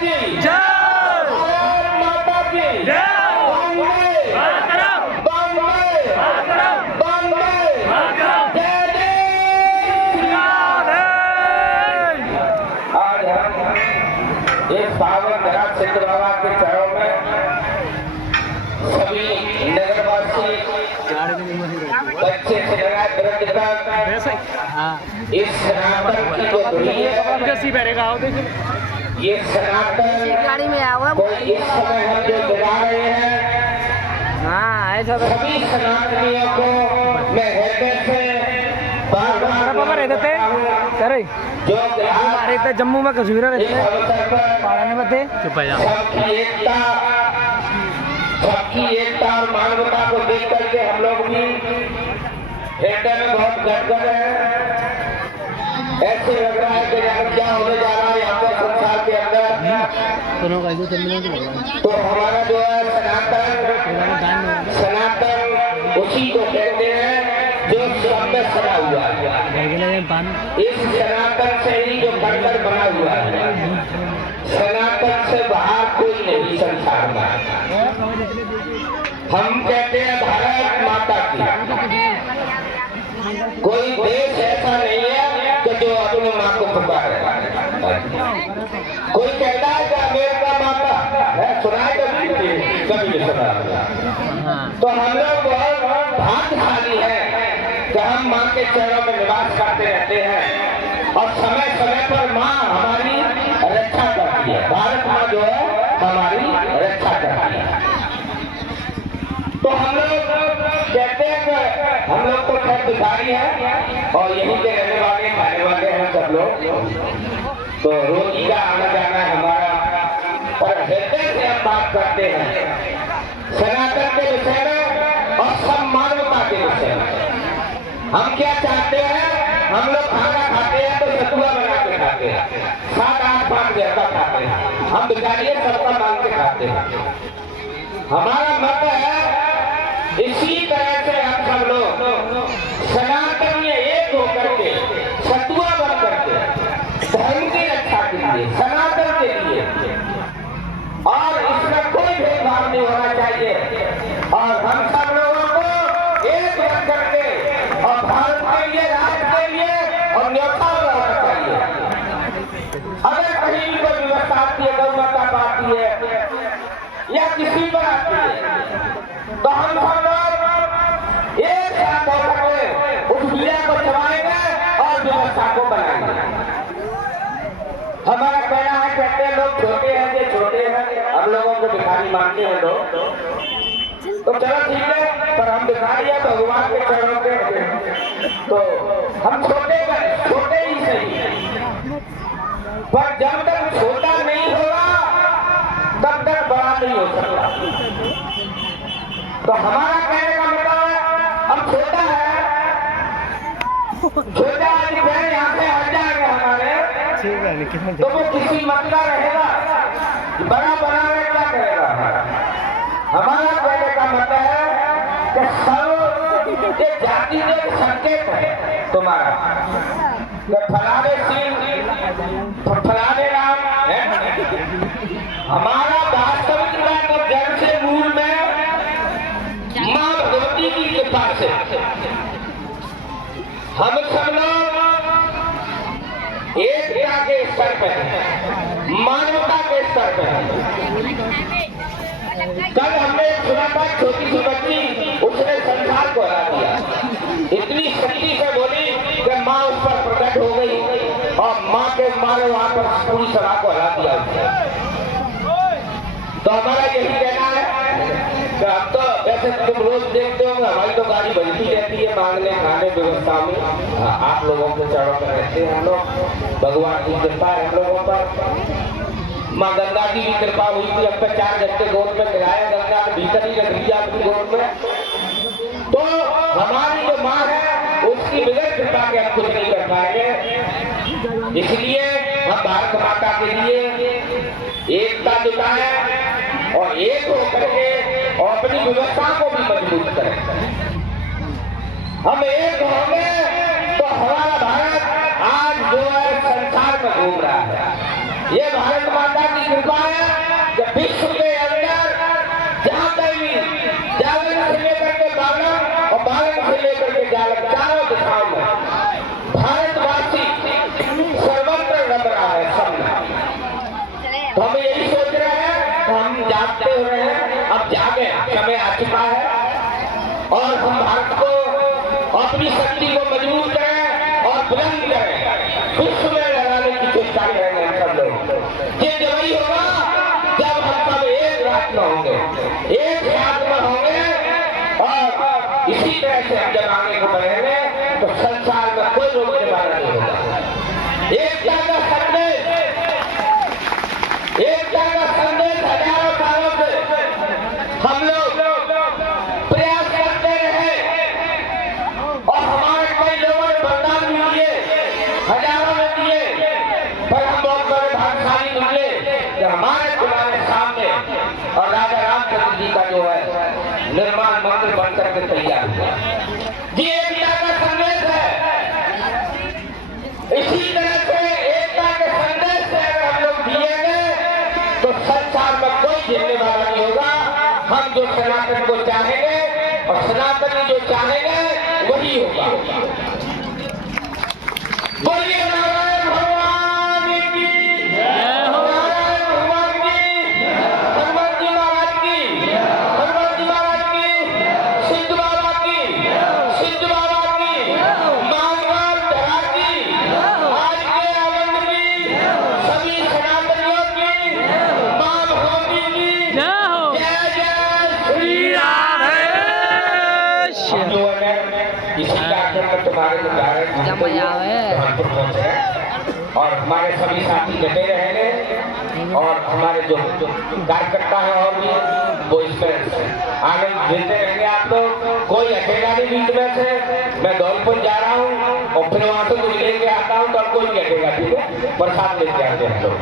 की जय। भारत माता की जय। वंदे मातरम। वंदे मातरम। वंदे मातरम। जय जय श्री राम। आज हम इस पावन धरा सिद्ध बाबा के चरणों में सभी नगरवासी बच्चे से लगा वृद्ध तक इस सनातन की जो धुरी है, ये सनातन गाड़ी में आओ को इस समय हम जो जगा रहे हैं, हाँ ऐसा सभी सनातनियों को मैं हृदय से बार बार करे जो हमारे इधर जम्मू में कश्मीर इस अवसर पर पालाने बते सबकी एकता और मानवता को देख करके हम लोग भी हृदय में बहुत गदगद है। ऐसे लग रहा है कि अगर क्या होने जा रहा है यहाँ पर संसार के अंदर, तो हमारा जो है सनातन उसी को कहते हैं जो सब में सना हुआ है। इस सनातन से ही जो बंधन बना हुआ है, सनातन से बाहर कोई नहीं संसार में। हम कहते हैं भारत माता की। कोई देश ऐसा नहीं है कि जो अपनी माँ को पुकारे। कोई कहता है कि अमेरिका माता है, सुना है कभी नहीं सुना। तो हम लोग बहुत भाग्यशाली हैं कि हम माँ के चरणों में निवास करते रहते हैं और समय समय पर माँ हमारी रक्षा करती है। भारत माँ जो है हमारी रक्षा करती है। तो हम लोग कहते हैं कि हम लोग तो खैर भिखारी हैं और यहीं के रहने वाले खाने वाले हैं सब लोग, तो रोजी का आना जाना है हमारा, और हृदय से हम बात करते हैं सनातन के विषय में और सब मानवता के विषय में। हम क्या चाहते हैं, हम लोग खाना खाते हैं तो सतुआ बना के खाते हैं, 7-8 जैसा खाते हैं। हम भिखारी सबका मांग के खाते हैं। हमारा मत है इसी तरह से हम सब लोग सनातन में एक होकर के सतुआ बन करके धर्म की रक्षा के लिए, सनातन के लिए, और इसमें कोई भेदभाव नहीं होना चाहिए और हम सब लोगों को एक बन करके और भारत के लिए, राष्ट्र के लिए और न्योता होना चाहिए। अगर कहीं भी कोई व्यवस्था आती है, गौ माता आती है या किसी पर आती है, तो हम सब लोग एक साथ होकर उस बीड़ा को चबाएंगे और व्यवस्था को बनाएंगे। हमारा कहना है, कहते हैं लोग छोटे हैं, ये छोटे हैं, हम लोगों को भिखारी मानते हैं लोग, तो चलो ठीक है, पर हम भिखारी है भगवान के चरणों के, तो हम छोटे ही सही, पर जब तक छोटा नहीं होगा तब तक बड़ा नहीं हो सकता। तो हमारा कहने का मतलब है, हम छोटा है, छोटा यहाँ से हट जाएंगे हमारे, तो वो किसी मतलब रहेगा, बड़ा बनाने क्या करेगा। हमारा कहने का मतलब है कि सब ये जाति के संकेत है तुम्हारा, फलाने सिंह फलाने राम है। हमारा वास्तविक में तो जन्म से मूल में माँ भगवती की कृपा से हम सब लोग एकता के स्तर पर हैं, मानवता के स्तर पर हैं। कल हमने सुना था छोटी सी बच्ची, उसने संसार को हरा दिया, इतनी शक्ति से बोली कि माँ उस पर प्रकट हो गई और माँ के मारे वहां पर पूरी सभा को हरा दिया उसने। तो हमारा यही कहना है कि अब तो वैसे तुम रोज देखते हो हमारी तो गाड़ी बनती रहती है मांगने खाने व्यवस्था में, आप लोगों के चरणों पर रहते हैं हम लोग, भगवान की कृपा है हम लोगों पर। माँ गंगा की भी कृपा हुई थी, अब तक 4 घंटे गोद में गिराया, गंगा के भीतर ही रख दिया अपनी गोद में। तो हमारी जो माँ है उसकी बगैर कृपा के हम कुछ नहीं कर पाएंगे, इसलिए हम भारत माता के लिए एकता जुटाएं और एक होकर के और अपनी व्यवस्था को भी मजबूत करें। हम एक होंगे तो हमारा भारत आज जो है संसार में घूम रहा है, ये भारत माता की कृपा है कि विश्व के अंदर जहाँ कहीं भी जागरण से लेकर के बागरण और बागरण से लेकर के जागरण चारों दिशाओं में भारतवासी सर्वत्र रम रहा है सब। तो हम यही सोच रहे हैं, हम जागते हो रहे हैं, अब जागे, समय आ चुका है और हम भारत को अपनी शक्ति को मजबूत करें और बुलंद करें, विश्व में लगाने की चेष्टा करेंगे हम सब लोग। ये जरूरी होगा जब हम सब एक रात में होंगे, एक साथ में होंगे और इसी तरह से हम जब आगे को बढ़ेंगे तो संसार में कोई रोकने वाला नहीं होगा। एकता का संदेश, एकता का संदेश हजारों सालों से हम लोग प्रयास करते रहे और हमारे कई लोगों ने वरदान भी दिए, हजारों ने दिए, पर हम बहुत बड़े भाग्यशाली निकले कि हमारे तुम्हारे सामने और राजा रामचंद्र जी का जो है निर्माण मंदिर बनकर के तैयार हुआ। ये एकता का संदेश है। इसी तरह से एकता के संदेश से अगर हम लोग जिएंगे तो संसार में कोई झेलने वाला नहीं होगा। हम जो सनातन को चाहेंगे और सनातनी जो चाहेंगे वही होगा। बोलिए नारायण भगवान की, नारायण भगवान की, हनुमान जी महाराज की, हनुमान जी महाराज की, सिद्ध बाबा की, सिद्ध बाबा की, मांगल धरा की, आज के आनंद की, सभी सनातनियों की, मां भगवती की जय हो। जय जय श्री राम। हम जो है इसी कार्यक्रम में तुम्हारे जो क्या मजा आवे। कानपुर पहुंचे हैं और हमारे सभी साथी डटे रहेंगे और हमारे जो कार्यकर्ता हैं और भी वो इसमें आनंद लेते रहेंगे। आप लोग कोई अकेला नहीं बीच में से, मैं धौलपुर जा रहा हूँ और फिर वहां से कुछ लेके आता हूँ तो अब कोई नहीं हटेगा, ठीक है? प्रसाद लेके आते हैं हम लोग।